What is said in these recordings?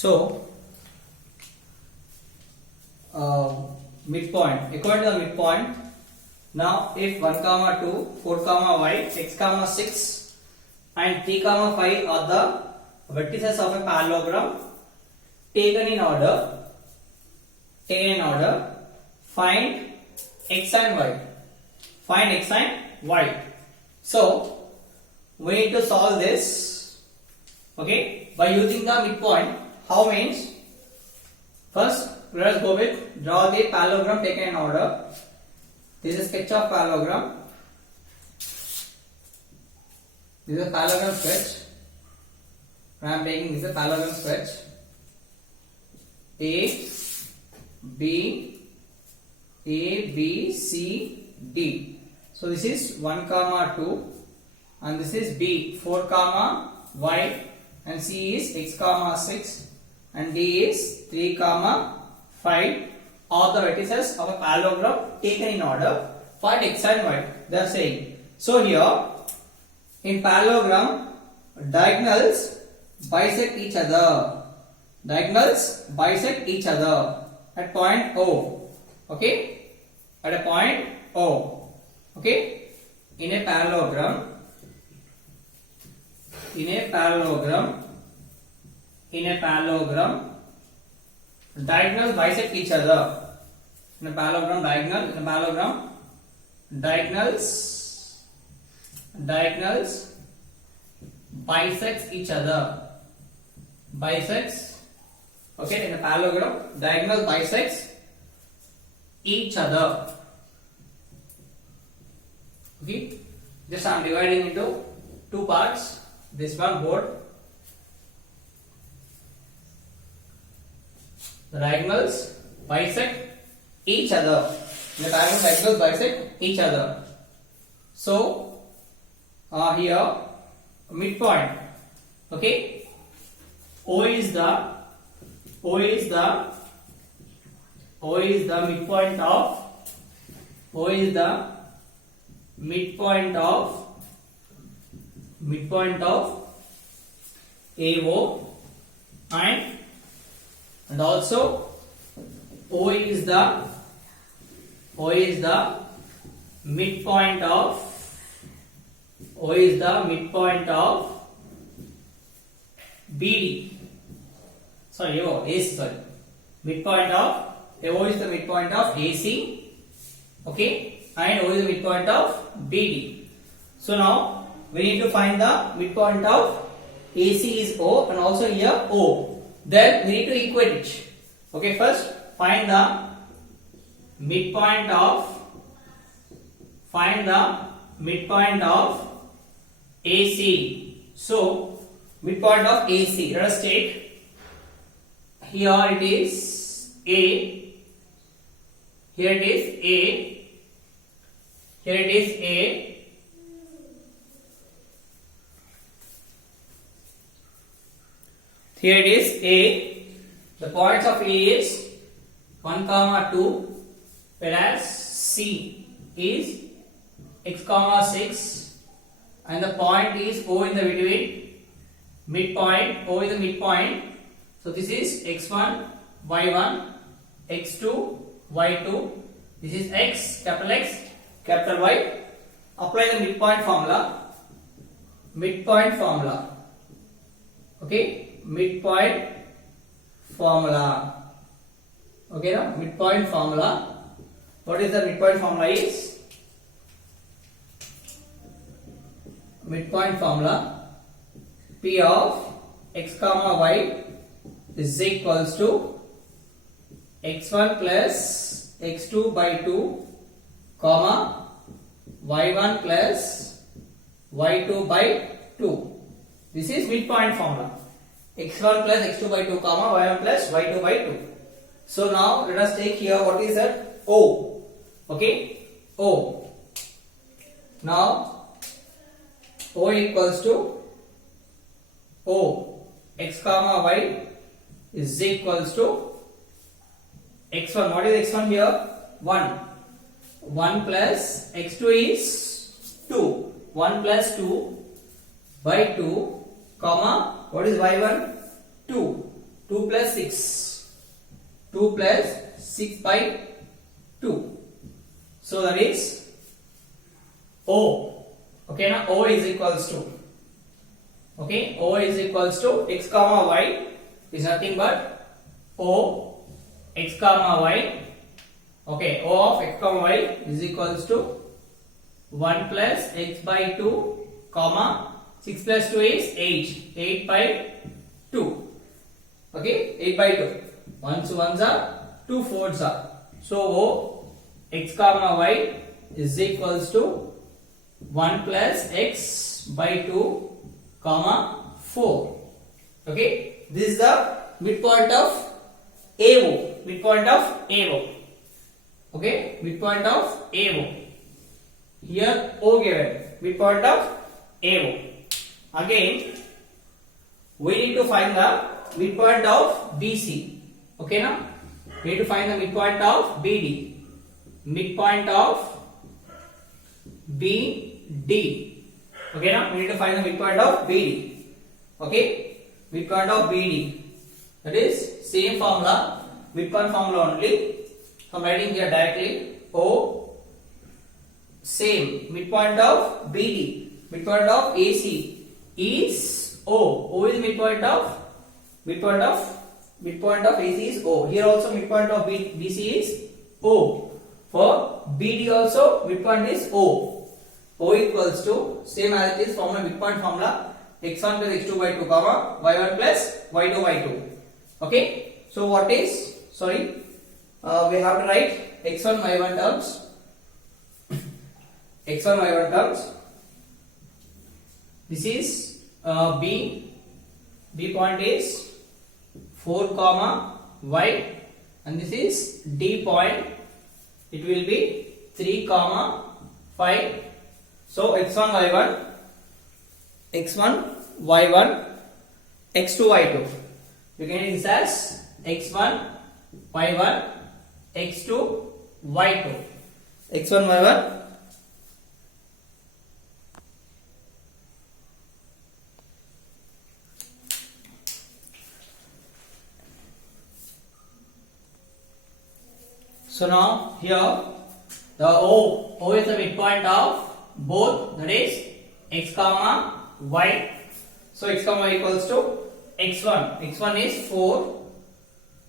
So midpoint, according to the midpoint, now if 1 comma 2, 4 comma y, x comma 6 and 3 comma 5 are the vertices of a parallelogram taken in order, find x and y. Find x and y. So we need to solve this, okay, by using the midpoint. How means? First, let us go with draw the parallelogram taken in order. This is sketch of parallelogram. This is a parallelogram sketch. I am taking this is a parallelogram sketch. A, B, C, D. So this is 1 comma 2 and this is B 4 comma y and C is x comma 6 and D is 3 comma 5. All the vertices of a parallelogram taken in order. Find x and y. They are saying. So here in parallelogram diagonals bisect each other. Diagonals bisect each other at point O. Okay, at a point O. Okay, in a parallelogram, diagonals bisect each other. In a parallelogram, diagonals bisects each other. Bisects. Okay, in a parallelogram, diagonal bisects each other. Okay, just I am dividing into two parts. This one board. The diagonals bisect each other. The diagonals bisect each other. So here midpoint. Okay, O is the midpoint of AO and also O is the midpoint of BD. Sorry, AC. Sorry, midpoint of AO is the midpoint of AC. Okay, and O is the midpoint of BD. So now we need to find the midpoint of AC is O and also here O. Then we need to equate it. Okay, first find the midpoint of AC. So midpoint of AC. Let us take. Here it is A. Here it is A. Here it is A. Here it is A. The points of A is 1 comma 2, whereas C is x comma 6, and the point is O in the between. Midpoint, O is the midpoint. So this is x1, y1, x2, y2. This is x, capital Y. Apply the midpoint formula. Okay, midpoint formula. Okay, now midpoint formula. What is the midpoint formula? Is midpoint formula P of x comma y is equals to x1 plus x2 by 2 comma y1 plus y2 by 2. This is midpoint formula. x1 plus x2 by 2 comma y1 plus y2 by 2. So now let us take here what is that? O. Okay, O. Now O equals to O x comma y is equals to x1. What is x1 here? 1. 1 plus x2 is 2. 1 plus 2 by 2 comma what is y1? 2. 2 plus 6. 2 plus 6 by 2. So that is O. Okay, now O is equals to, okay, O is equals to x comma y is nothing but O x comma y. Okay, O of x comma y is equals to 1 plus x by 2 comma 6 plus 2 is 8. 8 by 2. Okay, 8 by 2. 1s ones are 2 fours are. So O x comma y is equals to 1 plus x by 2 comma 4. Okay, this is the midpoint of AO. Midpoint of AO. Okay, midpoint of AO. Here O given. Midpoint of AO. Again, we need to find the midpoint of BC. Okay, now we need to find the midpoint of BD. Midpoint of BD. Okay, now we need to find the midpoint of BD. Okay, midpoint of BD. That is same formula, midpoint formula only. So I'm writing here directly O. Same midpoint of BD. Midpoint of AC is O. O is midpoint of AC is O. Here also midpoint of BC is O. For BD also midpoint is O. O equals to same as it is formula, midpoint formula, x1 plus x2 by 2 comma y1 plus y2 by 2. Okay. So what is, sorry, we have to write x1 y1 terms. x1 y1 terms. This is B. B point is 4 comma y, and this is D point. It will be 3 comma 5. So x1 y1, x1 y1, x2 y2. You can use this as x1 y1, x2 y2. x1 y1. So now here the O is the midpoint of both, that is x comma y. So x comma y equals to x1. x1 is 4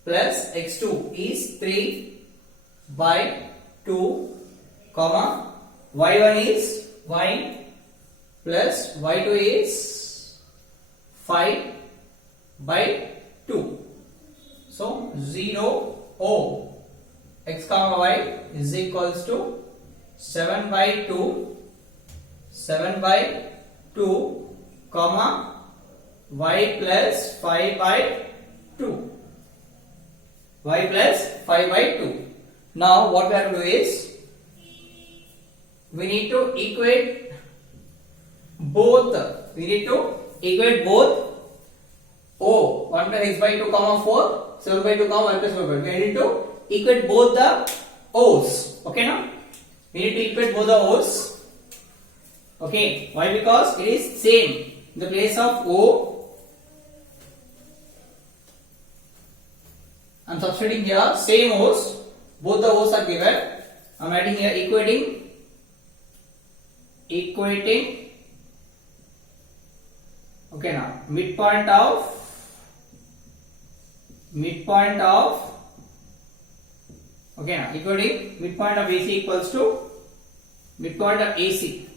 plus x2 is 3 by 2 comma y1 is y plus y2 is 5 by 2. So 0 O x comma y is equals to 7 by 2 comma y plus 5 by 2. Y plus 5 by 2. Now what we have to do is we need to equate both. We need to equate both O 1 plus x by 2 comma 4, 7 by 2 comma y plus 5 by 2. We need to equate both the O's. Okay, now we need to equate both the O's. Okay, why? Because it is same. In the place of O, I am substituting here same O's. Both the O's are given. I am writing here equating. Okay, now midpoint of okay, now equating midpoint of AC equals to midpoint of AC.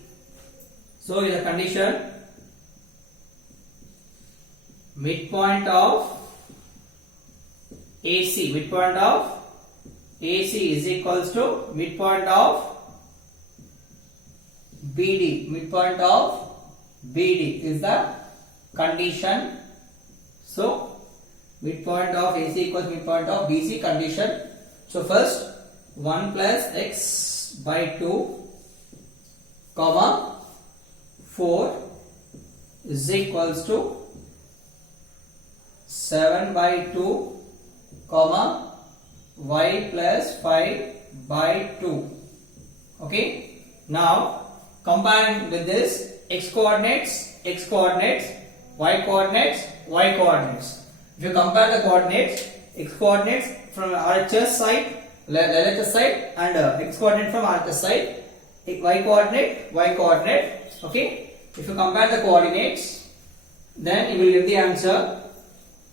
So is the condition midpoint of AC is equals to midpoint of BD. Midpoint of BD is the condition. So midpoint of AC equals midpoint of BC condition. So first 1 plus x by 2 comma 4 is equals to 7 by 2 comma y plus 5 by 2. Okay. Now combine with this x coordinates, y coordinates. If you compare the coordinates, x coordinates from RHS side, LHS side, and x coordinate from RHS side, y coordinate. Okay. If you compare the coordinates, then you will get the answer.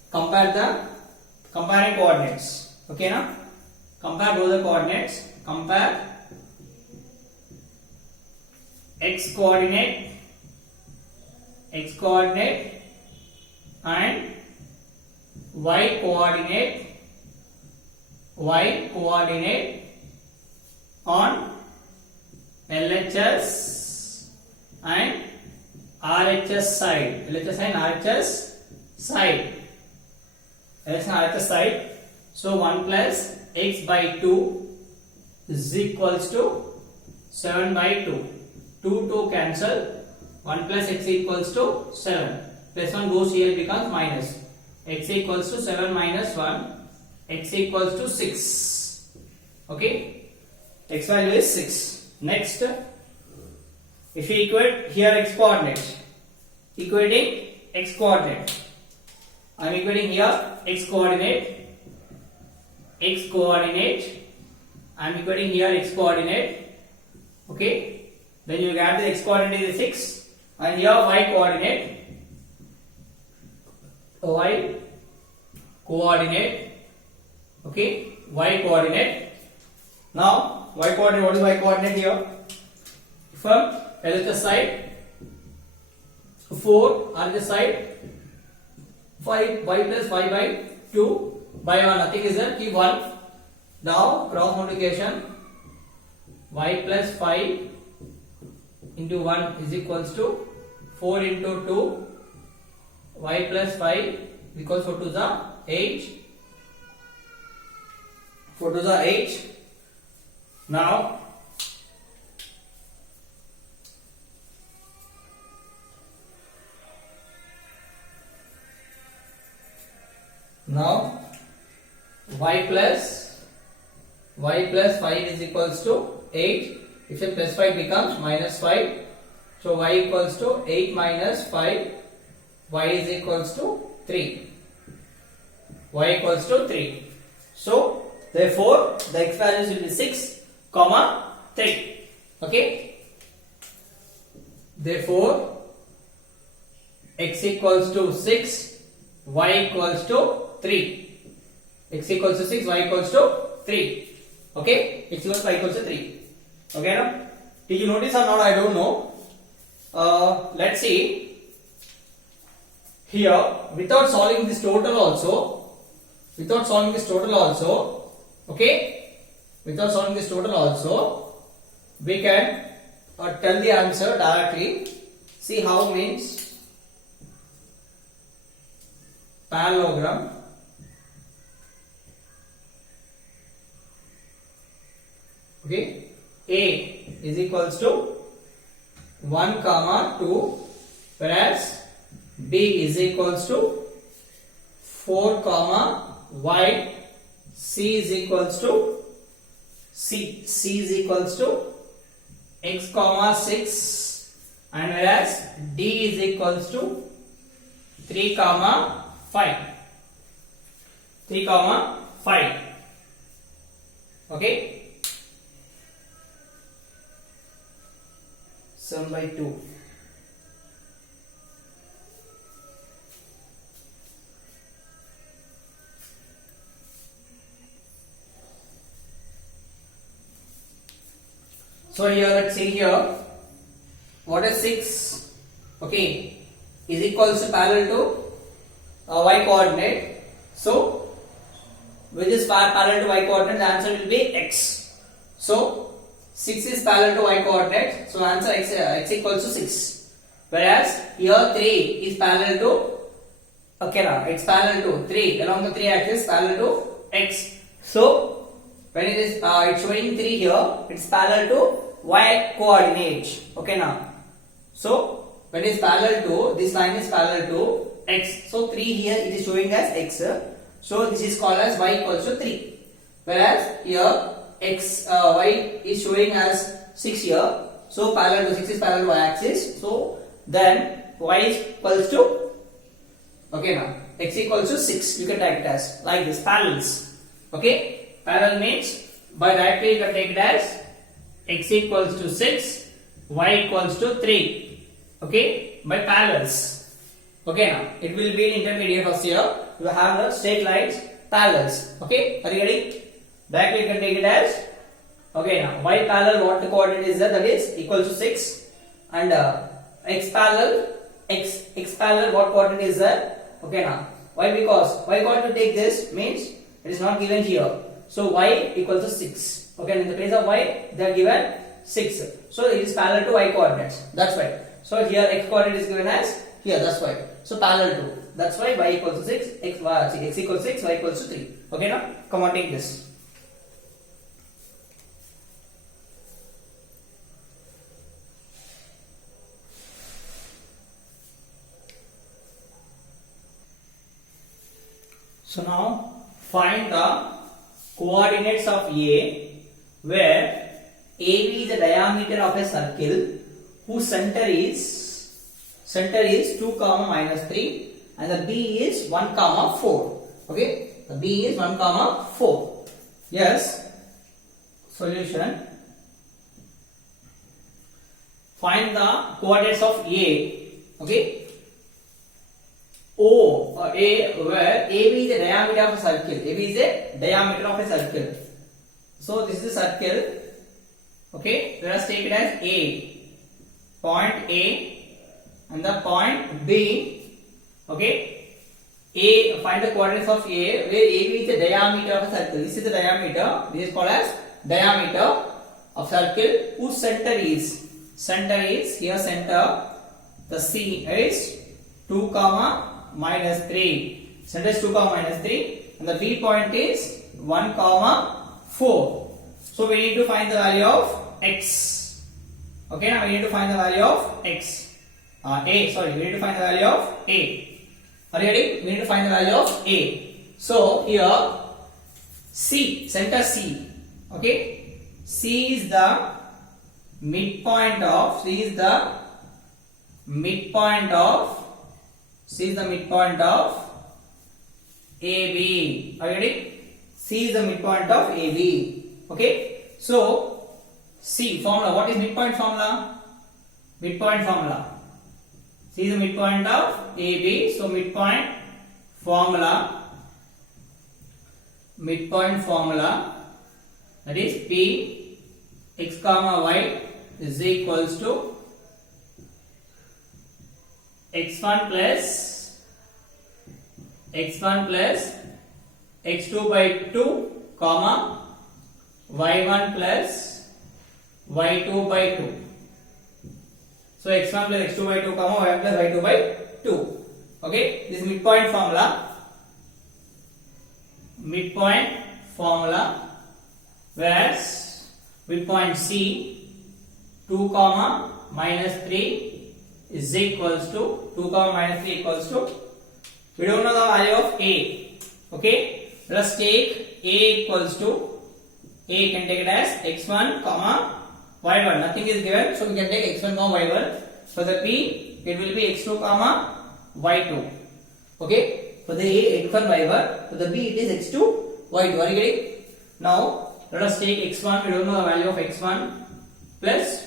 Compare the comparing coordinates. Okay, now compare both the coordinates. Compare x coordinate and y coordinate on LHS and RHS side. LHS and RHS side. LHS and RHS side. So 1 plus x by 2 is equals to 7 by 2. 2 cancel. 1 plus x equals to 7. Plus 1 goes here, becomes minus. X equals to 7 minus 1. X equals to 6. Okay. X value is 6. Next, if you equate here x coordinate, equating x coordinate. I am equating here x coordinate. I am equating here x coordinate. Okay. Then you get the x coordinate is 6 and here y coordinate. Okay, y coordinate. Now y coordinate, what is y coordinate here? From LHS side 4, RHS side 5, y plus 5 by 2 by 1, nothing is there, keep 1. Now cross multiplication, y plus 5 into 1 is equals to 4 into 2, y plus 5 equals 4 to the 8. 4 to the 8. Now y plus 5 is equals to 8. If a plus 5 becomes minus 5. So y equals to 8 minus 5. Y is equals to 3. Y equals to 3. So therefore the x values will be 6, 3. Okay. Therefore x equals to 6, y equals to 3. X equals to 6, y equals to 3. Okay. X equals to y equals to 3. Okay now? Did you notice or not? I don't know. Let's see. Here, without solving this total also, okay, we can tell the answer directly. See how means parallelogram. Okay, A is equals to 1, 2, whereas B is equals to 4, y. C is equals to x, 6, and whereas D is equals to 3, 5. Okay. 7 by 2. So here let's see here, what is 6? Okay, is equals to parallel to y coordinate. So which is parallel to y coordinate, the answer will be x. So 6 is parallel to y coordinate, so answer x equals to 6. Whereas here 3 is parallel to, okay now, it's parallel to 3, along the 3 axis parallel to x. So when it is it's showing 3 here, it's parallel to y coordinate. Okay now. So when it is parallel to, this line is parallel to x. So 3 here it is showing as x. So this is called as y equals to 3. Whereas here y is showing as 6 here. So parallel to 6 is parallel to y axis. So then y is equals to, okay now, x equals to 6. You can take it as like this, parallels. Okay, parallel means by directly you can take it as x equals to 6, y equals to 3. Okay, by parallels. Okay, now it will be in intermediate first year. You have the straight lines, parallels. Okay, are you ready? Directly you can take it as, okay, now y parallel, what the coordinate is there, that is equal to 6, and x parallel what coordinate is there? Okay, now why? Because why got to take this means it is not given here. So y equals to 6. Okay, in the place of y they are given 6. So it is parallel to y coordinates. That's why. So here x coordinate is given as here. That's why. So parallel to. That's why y equals to 6. X equals 6. Y equals to 3. Okay, now come on, take this. So now find the coordinates of A, where AB is the diameter of a circle whose center is 2, minus 3, and the B is 1, 4. Okay, the B is 1, 4. Yes. Solution. Find the coordinates of A. Okay. O or A, where AB is the diameter of a circle. AB is the diameter of a circle. So this is a circle. Okay, let us take it as A. Point A and the point B. Okay, A, find the coordinates of A, where AB is the diameter of a circle. This is the diameter. This is called as diameter of circle whose center is here center. The C is 2, minus 3. Center is 2, minus 3, and the B point is 1, 4. So we need to find the value of x. Okay, now we need to find the value of x. We need to find the value of A. Are you ready? We need to find the value of A. So here C, center C. Okay, C is the midpoint of AB. Are you ready? C is the midpoint of AB. Okay, so C formula. What is midpoint formula? Midpoint formula. C is the midpoint of AB. So midpoint formula. That is P x, y is equals to x1 plus x2 by 2, y1 plus y2 by 2. So x1 plus x2 by 2, y1 plus y2 by 2. Okay, this is midpoint formula. Whereas midpoint C 2, minus 3 is equals to 2, minus 3 equals to, we don't know the value of A. Okay, let us take A equals to, A can take it as x1, y1. Nothing is given, so we can take x1, y1. For the B, it will be x2, y2. Okay, for the A, x1, y1. For the B, it is x2, y2. Are you getting? Now let us take x1. We don't know the value of x1 plus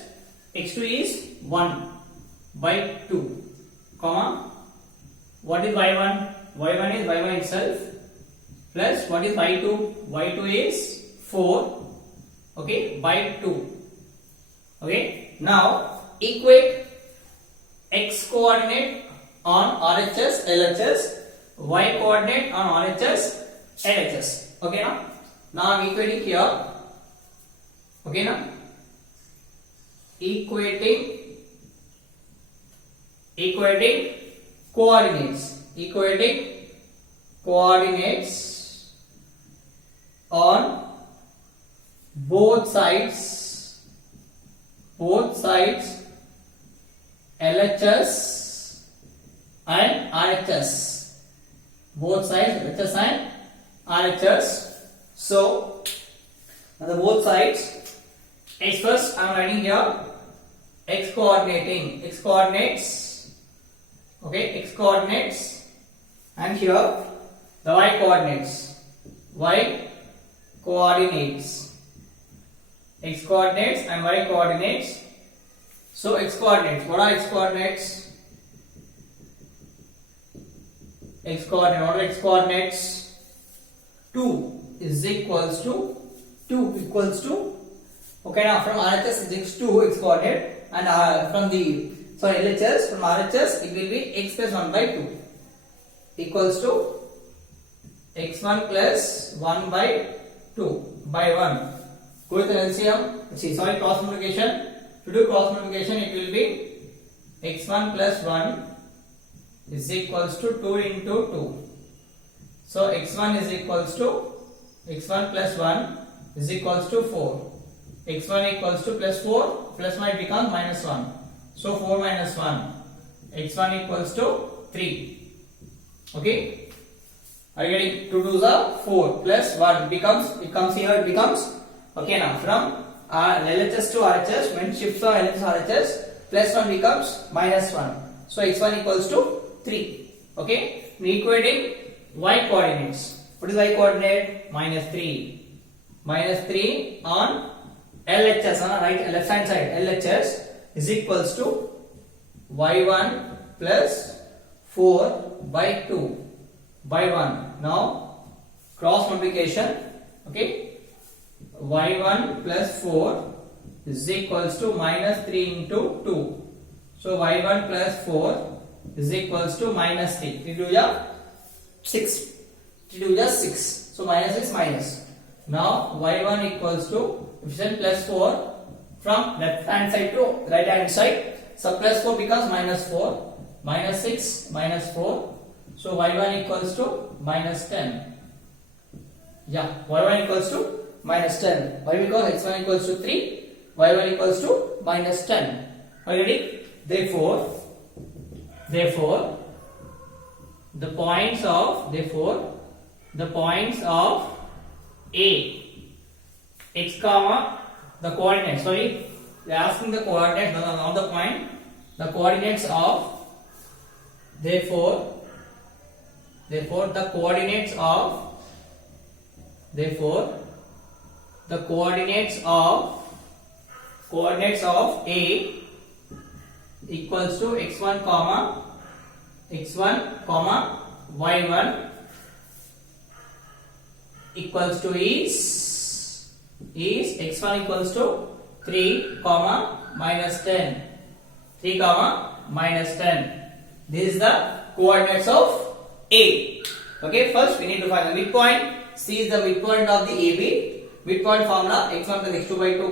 x2 is 1 by 2, what is y1? Y1 is y1 itself, plus what is y2? Y2 is 4, okay, by 2. Okay, now equate x coordinate on RHS, LHS, y coordinate on RHS, LHS. Okay, now I'm equating here. Okay, now equating coordinates on both sides LHS and RHS. Both sides LHS and RHS. So on the both sides, first I am writing here x coordinates. Okay, x coordinates and here the y coordinates. Y coordinates, x coordinates and y coordinates. So x coordinates, what are x coordinates? X coordinate, what are x coordinates? 2 is equals to 2 equals to, okay, now from RHS is 2 x coordinate, and from the LHS, from RHS it will be x plus 1 by 2 equals to x1 plus 1 by 2 by 1. Go with the LCM, cross multiplication. To do cross multiplication, it will be x1 plus 1 is equals to 2 into 2. So x1 is equals to x1 plus 1 is equals to 4. x1 equals to plus 4, plus 1 becomes minus 1. So 4 minus 1, x1 equals to 3. Okay, are you getting? 2 2s are 4 plus 1 it comes here, it becomes, okay, now from LHS to RHS, when shift from LHS to RHS, plus 1 becomes minus 1. So x1 equals to 3. Okay, equating y coordinates. What is y coordinate? Minus 3. Minus 3 on LHS, on the right left hand side, LHS is equals to y1 plus 4 by 2 by 1. Now cross multiplication, okay, y1 plus 4 is equals to minus 3 into 2. So y1 plus 4 is equals to minus 3. 3 to the 6. 3 to the 6. So minus is minus. Now y1 equals to, if you plus 4 from left hand side to right hand side, so plus 4 becomes minus 4, minus 6, minus 4. So y1 equals to minus 10. Yeah, y1 equals to minus 10. Why? Because x1 equals to 3, y1 equals to minus 10. Are you ready? Therefore, the points of A, x comma, the coordinates, sorry, we are asking the coordinates, not the point, the coordinates of, therefore the coordinates of A equals to x1 comma y1 equals to is x1 equals to 3 comma minus 10. 3 comma minus 10. This is the coordinates of A. Okay, first we need to find the midpoint. C is the midpoint of the AB. Midpoint formula x1 plus x2 by 2